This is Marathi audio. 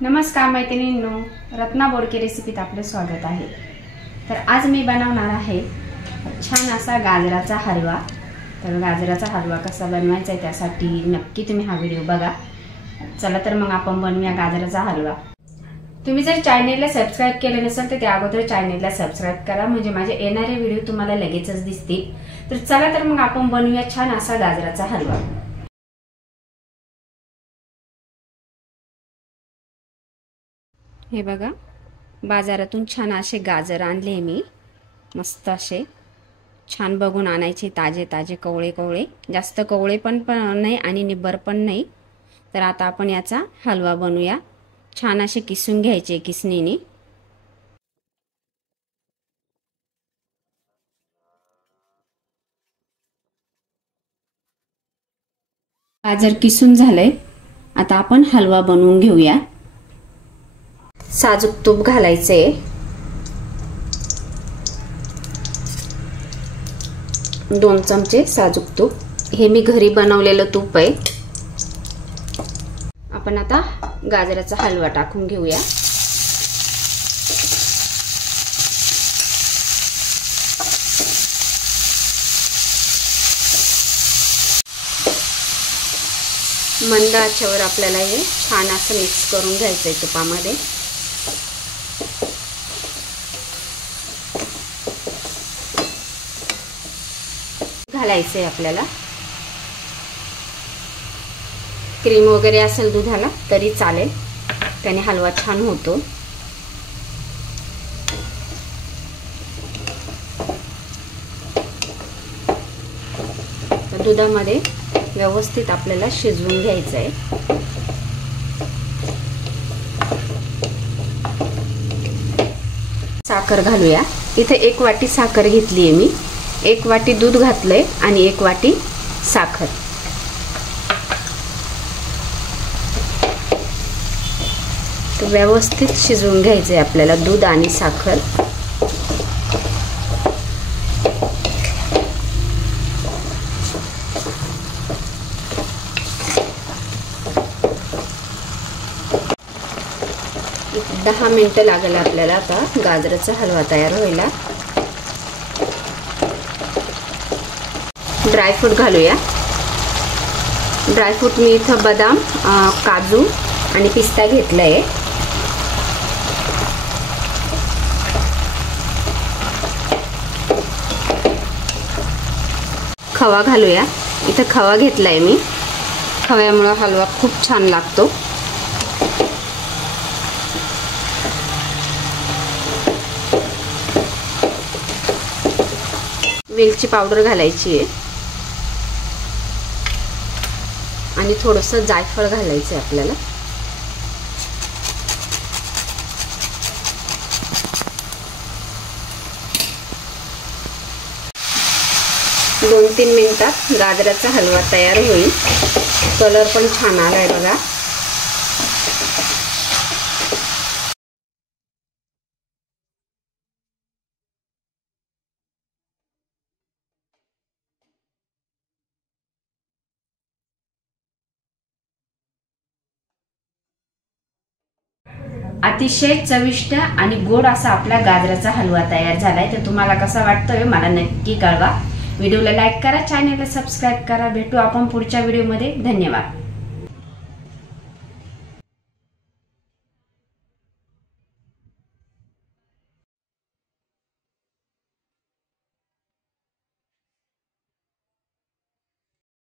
नमस्कार मैत्रिणींनो, रत्ना बोडके रेसिपीत आपले स्वागत आहे। तर आज मी बनवणार आहे छान असा गाजराचा हलवा। तर गाजराचा हलवा कसा बनवायचा आहे त्यासाठी नक्की तुम्ही हा व्हिडिओ बघा। चला तर मग आपण बनवूया गाजराचा हलवा। तुम्ही जर चॅनलला सबस्क्राइब केले नसेल तर त्या अगोदर चॅनलला सबस्क्राइब करा, म्हणजे माझे येणारे व्हिडिओ तुम्हाला लगेचच दिसतील। तर चला तर मग आपण बनवूया छान असा गाजराचा हलवा। हे बघा, बाजारातून छान असे गाजर आणले मी, मस्त असे छान बघून आणायचे, ताजे ताजे कवळे कवळे, जास्त कवळे पण नाही आणि निब्बर पण नाही। तर आता आपण याचा हलवा बनवूया। छान असे किसून घ्यायचे किसणीने। गाजर किसून झाले, आता आपण हलवा बनवून घेऊया। साजूक तूप घालायचे, 2 चमचे साजूक तूप। हे मी घरी बनवलेलं तूप आहे। आपण आता गाजराचा हलवा टाकून घेऊया। मंद आचेवर आपल्याला हे छान असं मिक्स करून घ्यायचंय तुपामध्ये। घालायचंय आपल्याला, क्रीम वगैरे असेल दुधाला तरी चालेल, त्याने हलवा छान होतो। तर दुधामध्ये व्यवस्थित आपल्याला शिजवून घ्यायचंय। साखर घालूया। इथे 1 वाटी साखर घेतलीये मी, 1 वाटी दूध घातलंय आणि 1 वाटी साखर। तर व्यवस्थित शिजवून घ्यायचंय आपल्याला दूध आणि साखर। एक 10 मिनिटं लागेल आपल्याला आता गाजराचा हलवा तयार व्हायला। ड्रायफ्रूट घालूया। ड्रायफ्रूट मी इथं बदाम, काजू आणि पिस्ता घेतलाय। खवा घालूया। इथं खवा घेतलाय मी, खव्यामुळे हलवा खूप छान लागतो। वेलची पावडर घालायची आहे आणि थोडंसं जायफळ घालायचं आहे आपल्याला। दोन 3 मिनिटात गाजराचा हलवा तयार होईल। कलर पण छान आलाय बघा। अतिशय चविष्ट आणि गोड असा आपला गाजराचा हलवा तयार झालाय। तर तुम्हाला कसा वाटतोय मला नक्की कळवा। व्हिडिओला लाईक करा, चॅनलला सबस्क्राइब करा। भेटू आपण पुढच्या व्हिडिओमध्ये। धन्यवाद।